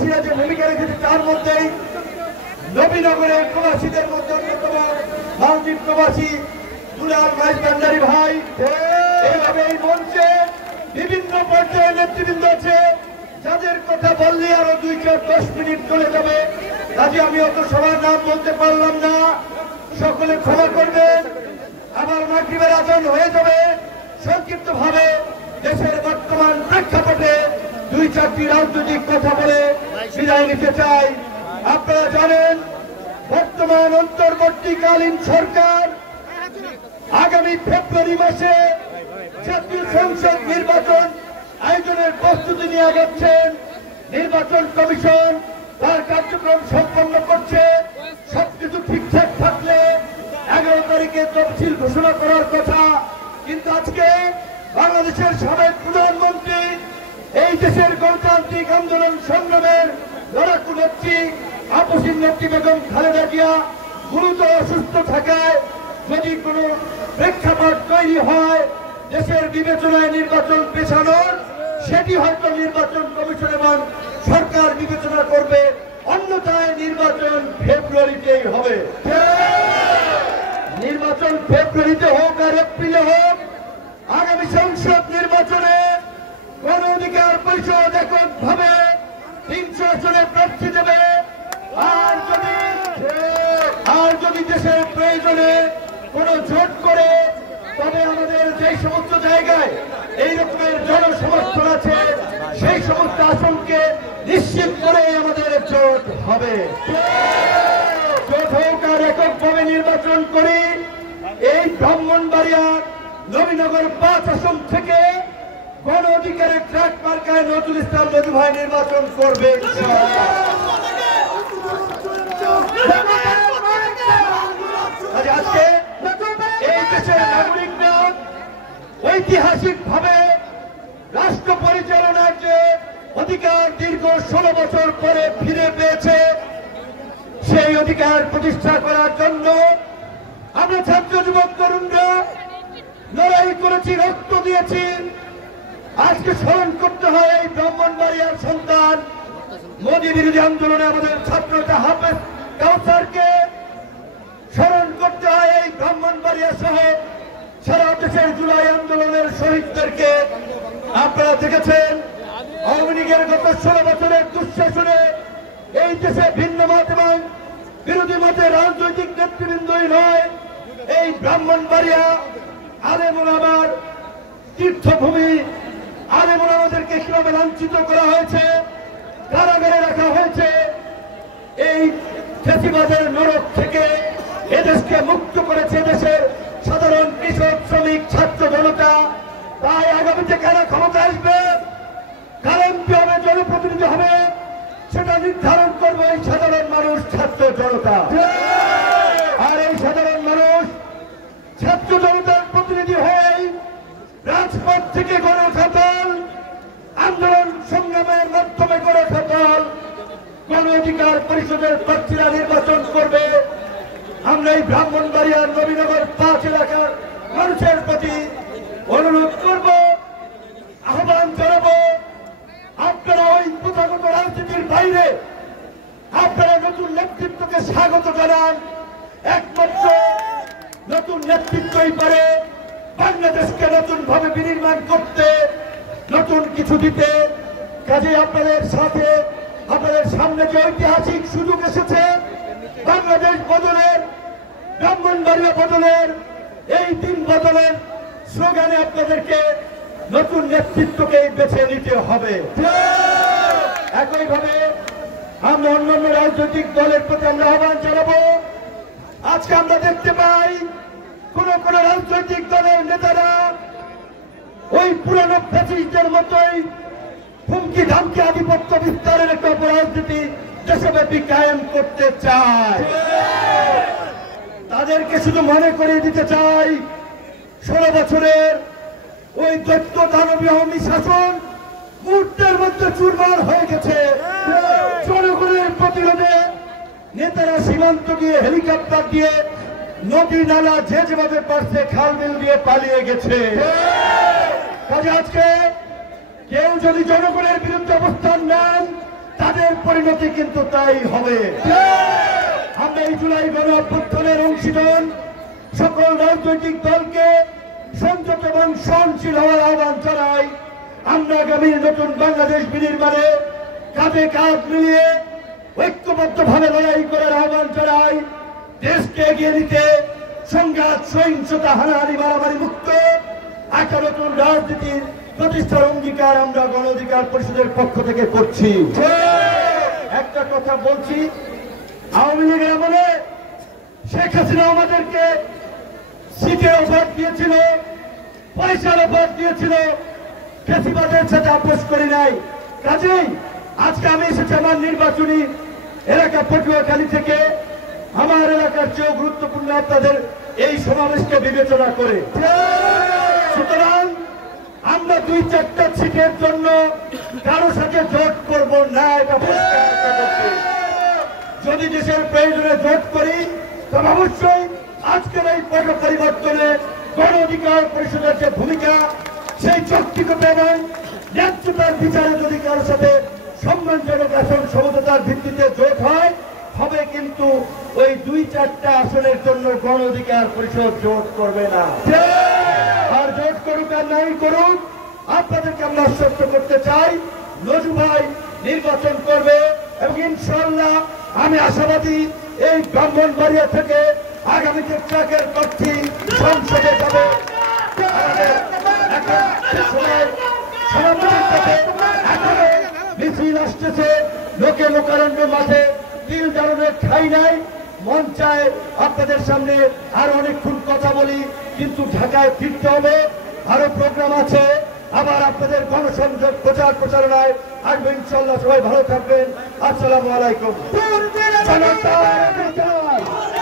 যে ভূমিকা রেখেছে তার মধ্যেই নবীনগরের প্রবাসীদের মধ্যে অন্যতম মালদ্বীপ প্রবাসী দুলাল মাইজভান্ডারী ভাই। এইভাবে এই মঞ্চে বিভিন্ন পর্যায়ের নেতৃবৃন্দ আছে যাদের কথা বললে আরো 2-10 মিনিট চলে যাবে, কাজে আমি অত সবার নাম বলতে পারলাম না, সকলে ক্ষমা করবেন। আমার মাগরিবের আজান হয়ে যাবে। সংক্ষিপ্ত ভাবে দেশের বর্তমান প্রেক্ষাপটে 2-4টি রাজনৈতিক কথা বলে বিদায় নিতে চাই। আপনারা জানেন বর্তমান অন্তর্বর্তীকালীন সরকার আগামী ফেব্রুয়ারি মাসে জাতীয় সংসদ নির্বাচন আয়োজনের প্রস্তুতি নিয়ে আগাচ্ছেন। নির্বাচন কমিশন তার কার্যক্রম সম্পন্ন করছে। সবকিছু ঠিকঠাক থাকলে 11 তারিখে তফসিল ঘোষণা করার কথা, কিন্তু আজকে বাংলাদেশের সাবেক প্রধানমন্ত্রী এই দেশের গণতান্ত্রিক আন্দোলন সংগ্রামের লড়াকু নেত্রী আপসীন নেত্রী বেগম খালেদা জিয়া গুরুতর অসুস্থ থাকায় যদি কোনো প্রেক্ষাপট তৈরি হয় দেশের বিবেচনায় নির্বাচন পেছানোর, সেটি হয়তো নির্বাচন কমিশন এবং সরকার বিবেচনা করবে, অন্যথায় নির্বাচন ফেব্রুয়ারিতেই হবে। নির্বাচন ফেব্রুয়ারিতে হোক আর এপ্রিলে হোক, আগামী সংসদ নির্বাচনে গণ অধিকার পরিষদ এককভাবে 300 আসনে প্রার্থী দেবে। আর যদি দেশের প্রয়োজনে কোন জোট করে, তবে আমাদের যে সমস্ত জায়গায় এই রকমের জনসমর্থন আছে সেই সমস্ত আসনকে নিশ্চিত করে আমাদের জোট হবে। জোট হোক আর এককভাবে নির্বাচন করি। এই ব্রাহ্মণবাড়িয়ার নবীনগর 5 আসন থেকে গণ অধিকারের ট্রাক মার্কায় নজরুল ইসলাম নজু ভাই নির্বাচন করবে। আজকে এই দেশের নাগরিকরা ঐতিহাসিক ভাবে রাষ্ট্র পরিচালনার যে অধিকার দীর্ঘ 16 বছর পরে ফিরে পেয়েছে, সেই অধিকার প্রতিষ্ঠা করার জন্য আমরা ছাত্র যুবক তরুণরা লড়াই করেছি, রক্ত দিয়েছি। আজকে স্মরণ করতে হয় এই ব্রাহ্মণবাড়িয়ার সন্তান মোদী বিরোধী আন্দোলনে আমাদের ছাত্রটা হাফেজ কাউসারকে, স্মরণ করতে হয় এই ব্রাহ্মণবাড়িয়া সহ সারা দেশের জুলাই আন্দোলনের শহীদদেরকে। আপনারা দেখেছেন আওয়ামী লীগের গত 16 বছরের দুঃশাসনে এই দেশে ভিন্ন মত এবং বিরোধী মতের রাজনৈতিক নেতৃবৃন্দই নয়, এই ব্রাহ্মণবাড়িয়া আলেম ওলামার তীর্থভূমি, আলেম ওলামাদেরকে কিভাবে লাঞ্ছিত করা হয়েছে, কারাগারে রাখা হয়েছে, এই ফ্যাসিবাদের নরক থেকে এদেশকে মুক্ত করেছে দেশের সাধারণ কৃষক, শ্রমিক, ছাত্র জনতা। তাই আগামীতে কারা ক্ষমতা আসবে, কারা এমপি হবে, জনপ্রতিনিধি হবে, সেটা নির্ধারণ করবে এই সাধারণ মানুষ, ছাত্র জনতা। আর এই সাধারণ মানুষ ছাত্র জনতার প্রতিনিধি হয়ে রাজপথ থেকে গড়ে ওঠা দল, আন্দোলন সংগ্রামের মাধ্যমে গড়ে ওঠা দল গণ অধিকার পরিষদের প্রার্থীরা নির্বাচন করবে। আমরা এই ব্রাহ্মণবাড়িয়ার নবীনগর 5 এলাকার মানুষের প্রতি অনুরোধ করব, আহ্বান জানাবো, আপনারা ওই প্রথাগত রাজনীতির বাইরে আপনারা নতুন নেতৃত্বকে স্বাগত জানান। একমাত্র নতুন নেতৃত্বই পারে বাংলাদেশকে নতুন ভাবে বিনির্মাণ করতে, নতুন কিছু দিতে। কাজে আপনাদের সাথে, আপনাদের সামনে যে ঐতিহাসিক সুযোগ এসেছে বাংলাদেশ বদলের, ব্রাহ্মণবাড়িয়া বদলের, এই 3 বদলের স্লোগানে আপনাদেরকে নতুন নেতৃত্বকে বেছে নিতে হবে। একইভাবে আমরা অন্যান্য রাজনৈতিক দলের প্রতি আমরা আহ্বান জানাবো। আজকে আমরা দেখতে পাই কোন কোন রাজনৈতিক দলের নেতারা ওই পুরানো ফ্যাসিস্টদের মতোই হুমকি ধামকি আধিপত্য বিস্তারের একটা রাজনীতি দেশব্যাপী কায়েম করতে চায়। তাদেরকে শুধু মনে করিয়ে দিতে চাই 16 বছরের ওই দৈত্য দানবীয় আওয়ামী শাসন মুহূর্তের মধ্যে চুরমার হয়ে গেছে। জনগণের প্রতিরোধে নেতারা সীমান্ত দিয়ে, হেলিকপ্টার দিয়ে, নদী নালা যেভাবে পারছে খাল বিল দিয়ে পালিয়ে গেছে। কাজে আজকে কেউ যদি জনগণের বিরুদ্ধে অবস্থান নেন তাদের পরিণতি কিন্তু তাই হবে। আমরা এই জুলাই গণ অভ্যুত্থানের অংশীদার সকল রাজনৈতিক দলকে সংযত এবং সহনশীল হওয়ার আহ্বান জানাই। আমরা আগামী নতুন বাংলাদেশ বিনির্মাণে কাঁধে কাঁধ মিলিয়ে ঐক্যবদ্ধভাবে লড়াই করার আহ্বান জানাই। দেশকে এগিয়ে নিতে সংঘাত, সহিংসতা, হানাহানি, মারামারি মুক্ত একটা নতুন রাজনীতির প্রতিষ্ঠার অঙ্গীকার আমরা গণ অধিকার পরিষদের পক্ষ থেকে করছি। একটা কথা বলছি, আওয়ামী লীগের আমলে শেখ হাসিনা আমাদেরকে সিটের অফার দিয়েছিল, পয়সার অফার দিয়েছিল, ফ্যাসিবাদের সাথে আপোষ করি নাই। কাজেই আজকে আমি এসেছি আমার নির্বাচনী এলাকা পটুয়াখালী থেকে, আমার এলাকার চেয়েও গুরুত্বপূর্ণ আপনাদের এই সমাবেশকে বিবেচনা করে। সুতরাং আমরা 2-4টা সিটের জন্য কারো সাথে জোট করব না, এটা পরিষ্কার করছি। যদি দেশের প্রয়োজনে জোট করি তবে অবশ্যই আজকের এই পট পরিবর্তনে গণ অধিকার পরিষদের যে ভূমিকা, সেই যৌক্তিকতা এবং ন্যায্যতার বিচারে যদি কারোর সাথে সম্মানজনক আসন সমঝোতার ভিত্তিতে জোট হয়, হবে। কিন্তু ওই 2-4টা আসনের জন্য গণ অধিকার পরিষদ জোট করবে না। আর জোট করুক আর নাই করুক, আপনাদেরকে আমরা আশ্বস্ত করতে চাই, নজু ভাই নির্বাচন করবে এবং ইনশাআল্লাহ আমি আশাবাদী এই ব্রাহ্মণবাড়িয়া থেকে আগামীতে ট্রাকের প্রার্থী সংসদে যাবে। মিছিল আসতেছে, লোকে লোকারণ্য মাঠে তিল জ্বালানোর ঠাঁই নাই। মন চায় আপনাদের সামনে আরো অনেকক্ষণ কথা বলি, কিন্তু ঢাকায় ফিরতে হবে, আরো প্রোগ্রাম আছে। আবার আপনাদের গণসংযোগ প্রচার প্রচারণায় আসবে ইনশাআল্লাহ। সবাই ভালো থাকবেন। আসসালামু আলাইকুম।